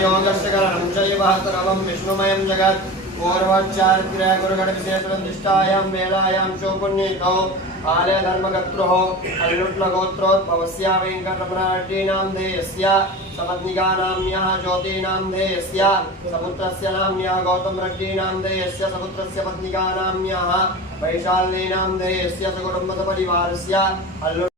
योगस्य करणं चैव सर्वं विष्णुमयं जगत्। पूर्वच्चारित्र गुरुगणविशेषवन्दिष्टायां वेदायां शोपुण्येकौ काले धर्मगत्रुः हरिरुट्लगोत्रोद्भवस्या वेङ्कटप्रणाटीनां देयस्य समद्निका नाम्न्यः ज्योतीनां देयस्य सपुत्रस्य नाम्न्यः गौतमरट्टीनां देयस्य सपुत्रस्य पत्निका नाम्न्यः वैशाल्यीनां देयस्य सकुटुम्बसपरिवारस्य हल्लु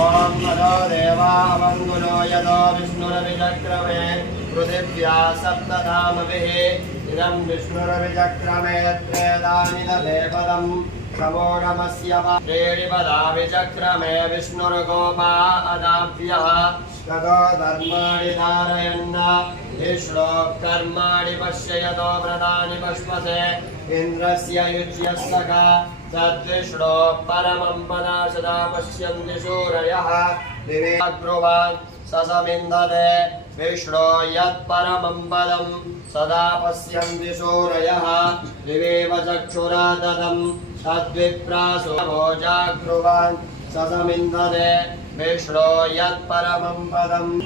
ॐ नरो देवामङ्गुलो यदो विष्णुरविचक्रमे पृथिव्या सप्तधामभिः इदं विष्णुरविचक्रमे त्रेदानि देवदम् समोगमस्य श्रीणिपदाविचक्रमे विष्णुर्गोपा अदाभ्यः ततो धर्माणि धारयन्न विष्णो कर्माणि पश्ययतो व्रतानि पश्वसे इन्द्रस्य युज्यः सखा तद्विष्णो परमं पदा सदा पश्यन्ति सूरयः। विवेकब्रुवान् ससमिन्दते। विष्णो यत्परमं पदं सदा पश्यन्ति सूरयः। विवेव चक्षुराददं तद्विप्रासो। भोजाग्रुवान् ससमिन्दते। विष्णो यत्परमं पदम्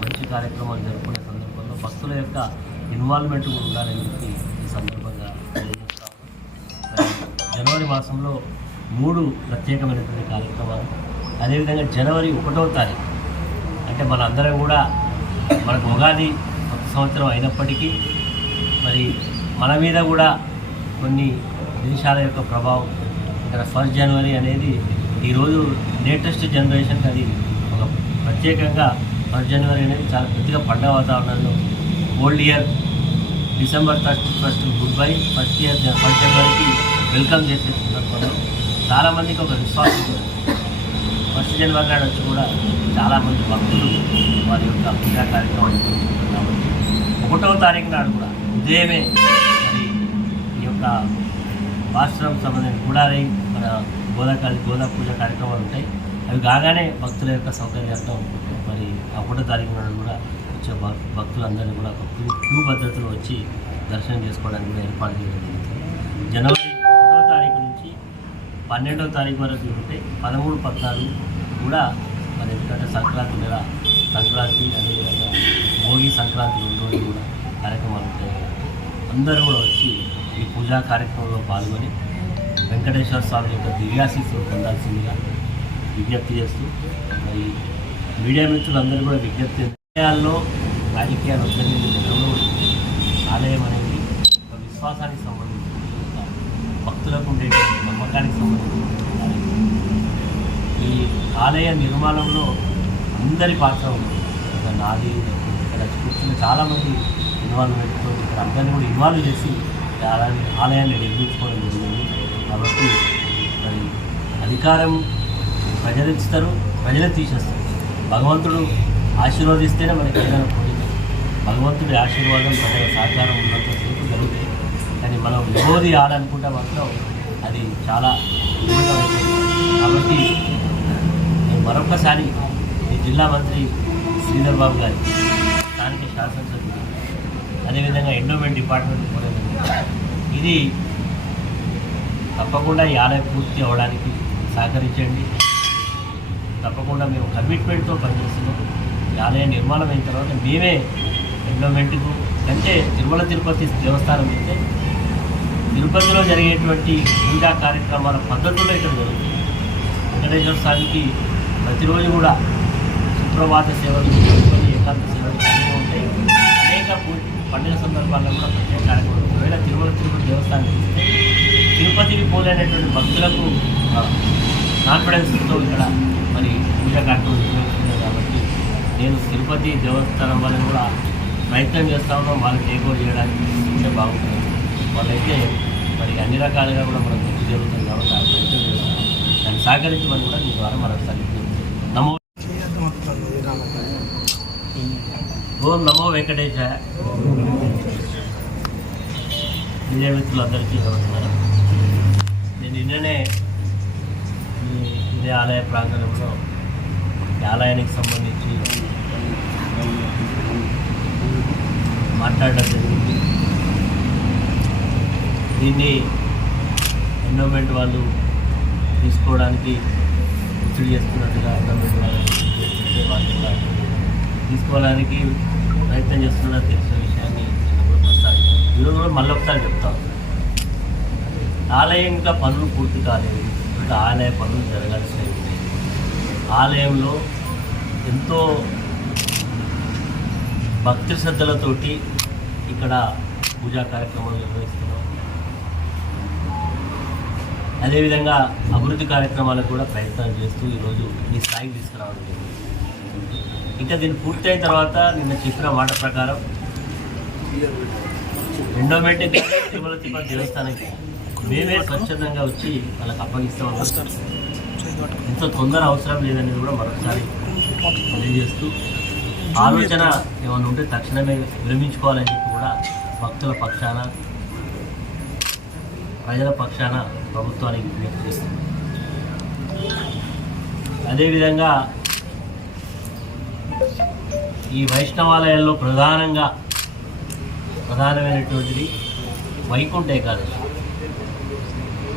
మంచి కార్యక్రమాలు జరుపుకునే సందర్భంలో భక్తుల యొక్క ఇన్వాల్వ్మెంట్ కూడా ఉండాలని చెప్పి ఈ సందర్భంగా జనవరి మాసంలో మూడు ప్రత్యేకమైనటువంటి కార్యక్రమాలు. అదేవిధంగా జనవరి ఒకటో తారీఖు. అంటే మన అందరం కూడా మనకు ఉగాది కొత్త సంవత్సరం అయినప్పటికీ మరి మన మీద కూడా కొన్ని దేశాల యొక్క ప్రభావం. ఇక్కడ ఫస్ట్ జనవరి అనేది ఈరోజు లేటెస్ట్ జనరేషన్కి అది ఒక ప్రత్యేకంగా ఫస్ట్ జనవరి అనేది చాలా పెద్దగా పండగ వాతావరణంలో. Old year December thirty first good bye first year first జనవరికి welcome చేసే సందర్భంలో చాలామందికి ఒక విశ్వాసం ఫస్ట్ జనవరి నాడు వచ్చి కూడా చాలామంది భక్తులు వారి యొక్క పూజా కార్యక్రమాలు కాబట్టి ఒకటవ తారీఖు నాడు కూడా ఉదయమే యొక్క ఆశ్రమం సంబంధించిన గుడారి మన గోదాకాలి గోదా పూజ కార్యక్రమాలు ఉంటాయి. అవి కాగానే భక్తుల యొక్క సౌకర్యార్థం మరి ఆ ఒకటో తారీఖు కూడా వచ్చే భక్తులందరినీ కూడా ఒక క్యూ పద్ధతిలో వచ్చి దర్శనం చేసుకోవడానికి కూడా ఏర్పాటు చేయడం జరుగుతుంది జనవరి ఒకటో తారీఖు నుంచి పన్నెండవ తారీఖు వరకు ఉంటే పదమూడు పద్నాలుగు కూడా మరి ఎందుకంటే సంక్రాంతి నెల సంక్రాంతి అదేవిధంగా భోగి సంక్రాంతి రెండు రోజులు కూడా కార్యక్రమాలు ఉంటాయి అందరూ కూడా వచ్చి ఈ పూజా కార్యక్రమంలో పాల్గొని వెంకటేశ్వర స్వామి యొక్క దివ్యాశీస్సులు పొందాల్సిందిగా విజ్ఞప్తి చేస్తూ మరి మీడియా మిత్రులందరూ కూడా విజ్ఞప్తి ఆలయాల్లో రాజకీయాలు వద్దని గతంలో ఆలయం అనేది ఒక విశ్వాసానికి సంబంధించిన భక్తులకు ఉండే నమ్మకానికి సంబంధించిన ఈ ఆలయ నిర్మాణంలో అందరి పాత్ర ఉంది. నాది ఇక్కడ కూర్చున్న చాలామంది ఇన్వాల్వ్మెంట్తో ఇక్కడ అందరినీ కూడా ఇన్వాల్వ్ చేసి ఆలయాన్ని ఆలయాన్ని నిర్మించుకోవడం జరిగింది. కాబట్టి మరి అధికారం ప్రజలు ఇస్తారు ప్రజలే తీసేస్తారు. భగవంతుడు ఆశీర్వదిస్తేనే మనకి ఏదైనా పోయింది. భగవంతుడి ఆశీర్వాదం ప్రజల సహకారం ఉన్నంత సేపు జరుగుతాయి కానీ మనం విరోధి ఆడనుకుంటే మాత్రం అది చాలా కాబట్టి నేను మరొకసారి ఈ జిల్లా మంత్రి శ్రీధర్ బాబు గారి స్థానిక శాసనసభ్యులు అదేవిధంగా ఎండోమెంట్ డిపార్ట్మెంట్ కూడా ఇది తప్పకుండా ఈ ఆలయం పూర్తి అవ్వడానికి సహకరించండి. తప్పకుండా మేము కమిట్మెంట్తో పనిచేస్తున్నాం. ఈ ఆలయ నిర్మాణం అయిన తర్వాత మేమే ఎండోమెంట్కు అంటే తిరుమల తిరుపతి దేవస్థానం అయితే తిరుపతిలో జరిగేటువంటి పూజా కార్యక్రమాల పద్ధతుల్లో ఇక్కడ జరుగుతుంది. వెంకటేశ్వర స్వామికి ప్రతిరోజు కూడా సుప్రభాత సేవలు ఏకాంత సేవలు ఉంటాయి. అనేక పూజ పండుగ సందర్భాల్లో కూడా ప్రత్యేక కార్యక్రమాలు ఒకవేళ తిరుమల తిరుపతి దేవస్థానం తిరుపతికి పోలేనటువంటి భక్తులకు కాన్ఫిడెన్స్తో ఇక్కడ మరి పూజా కార్యక్రమం కాబట్టి నేను తిరుపతి దేవస్థానం వాళ్ళని కూడా ప్రయత్నం చేస్తా ఉన్నాం. వాళ్ళకి టేక్ ఓవర్ చేయడానికి ఉంటే బాగుంటుంది. వాళ్ళైతే మరి అన్ని రకాలుగా కూడా మనకు మంచి జరుగుతుంది కాబట్టి ఆ ప్రయత్నం చేస్తాం. దాన్ని సహకరించమని కూడా మీ ద్వారా మరొకసారి విజ్ఞప్తి. నమో ఓం నమో వెంకటేశ మీడియా మిత్రులందరికీ నమస్కారం నేను నిన్ననే ఈ ఇదే ఆలయ ప్రాంగణంలో ఆలయానికి సంబంధించి మాట్లాడడం జరిగింది. దీన్ని ఎండోమెంట్ వాళ్ళు తీసుకోవడానికి ఒత్తిడి చేస్తున్నట్టుగా ఎండోమెంట్ వాళ్ళు తీసుకోవడానికి ప్రయత్నం చేస్తున్నట్టు తెలుసు. ఈరోజు కూడా మళ్ళీ ఒకసారి చెప్తాను ఆలయం ఇంకా పనులు పూర్తి కాలేదు. ఇంకా ఆలయ పనులు జరగాల్సినవి ఆలయంలో ఎంతో భక్తి శ్రద్ధలతోటి ఇక్కడ పూజా కార్యక్రమాలు నిర్వహిస్తున్నాం. అదేవిధంగా అభివృద్ధి కార్యక్రమాలకు కూడా ప్రయత్నాలు చేస్తూ ఈరోజు ఈ స్థాయికి తీసుకురావడం జరిగింది. ఇంకా దీన్ని పూర్తయిన తర్వాత నిన్న చెప్పిన మాట ప్రకారం ఎండోమెంటిక్ తిరుమల తిరుపతి దేవస్థానానికి మేమే స్వచ్ఛందంగా వచ్చి వాళ్ళకి అప్పగిస్తాం అన్నారు. ఇంత తొందర అవసరం లేదని కూడా మరొకసారి తెలియజేస్తూ ఆలోచన ఏమైనా ఉంటే తక్షణమే విరమించుకోవాలని చెప్పి కూడా భక్తుల పక్షాన ప్రజల పక్షాన ప్రభుత్వానికి విజ్ఞప్తి చేస్తుంది అదేవిధంగా ఈ వైష్ణవాలయాల్లో ప్రధానంగా ప్రధానమైనటువంటిది వైకుంఠ ఏకాదశి.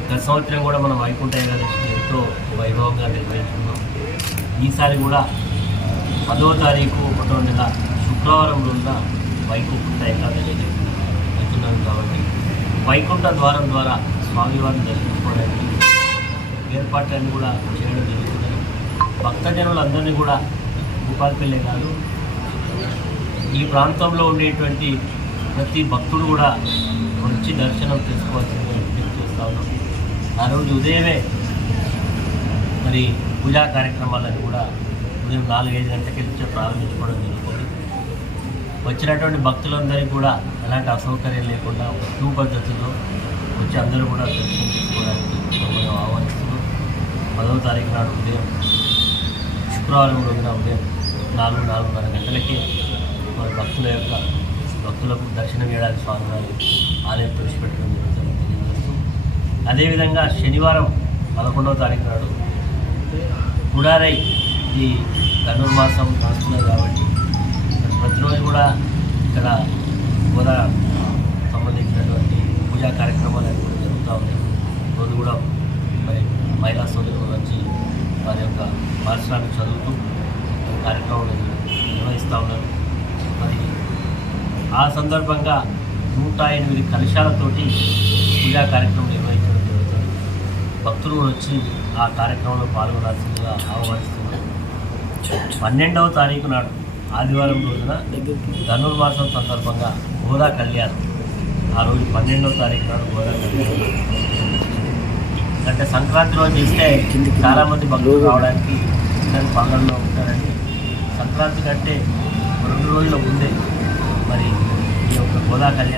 గత సంవత్సరం కూడా మనం వైకుంఠ ఏకాదశి ఎంతో వైభవంగా నిర్వహించుకున్నాం ఈసారి కూడా పదవ తారీఖు ఒకటో నెల శుక్రవారం రోజున వైకుంఠ ఏకాదశి అవుతున్నాం కాబట్టి వైకుంఠ ద్వారం ద్వారా స్వామివారిని దర్శించుకోవడానికి ఏర్పాట్లన్నీ కూడా చేయడం జరుగుతున్నాయి భక్తజనులందరినీ కూడా భూపాలపల్లె కాదు ఈ ప్రాంతంలో ఉండేటువంటి ప్రతి భక్తుడు కూడా మంచి దర్శనం చేసుకోవాల్సిందిగా విజ్ఞప్తి చేస్తా ఉన్నాం. ఆ రోజు ఉదయమే మరి పూజా కార్యక్రమాలను కూడా ఉదయం నాలుగైదు గంటలకి నుంచే ప్రారంభించుకోవడం జరుగుతుంది. వచ్చినటువంటి భక్తులందరికీ కూడా ఎలాంటి అసౌకర్యం లేకుండా టూ పద్ధతిలో వచ్చి అందరూ కూడా దర్శనం చేసుకోవడానికి మనం ఆహ్వానిస్తున్నాం. పదవ తారీఖు నాడు ఉదయం శుక్రవారం రోజున ఉదయం నాలుగు నాలుగున్నర గంటలకి మన భక్తుల యొక్క భక్తులకు దర్శనం చేయడానికి స్వామివారి ఆలయం ప్రవేశపెట్టడం జరుగుతుంది. తెలియజేస్తూ అదేవిధంగా శనివారం పదకొండవ తారీఖు నాడు గుడారై ఈ ధనుర్మాసం నడుస్తున్నది కాబట్టి ప్రతిరోజు కూడా ఇక్కడ గోదా సంబంధించినటువంటి పూజా కార్యక్రమాలు అన్నీ కూడా జరుగుతూ ఉన్నాయి. రోజు కూడా మరి మహిళా సోదరులు వచ్చి వారి యొక్క పారిశ్రామిక చదువుతూ కార్యక్రమాలు నిర్వహిస్తూ ఉన్నారు. మరి ఆ సందర్భంగా నూట ఎనిమిది కలశాలతోటి పూజా కార్యక్రమం నిర్వహించడం జరుగుతుంది. భక్తులు వచ్చి ఆ కార్యక్రమంలో పాల్గొనాల్సిందిగా ఆహ్వానిస్తున్నారు పన్నెండవ తారీఖు నాడు ఆదివారం రోజున ధనుర్మాసం సందర్భంగా గోదా కళ్యాణం. ఆ రోజు పన్నెండవ తారీఖు నాడు గోదా కళ్యాణం. అంటే సంక్రాంతి రోజు చేస్తే చాలామంది భక్తులు రావడానికి ఇద్దరు పనులలో ఉంటారండి సంక్రాంతి కంటే రెండు రోజుల ముందే మరి ఈ యొక్క గోదా కళ్యాణ్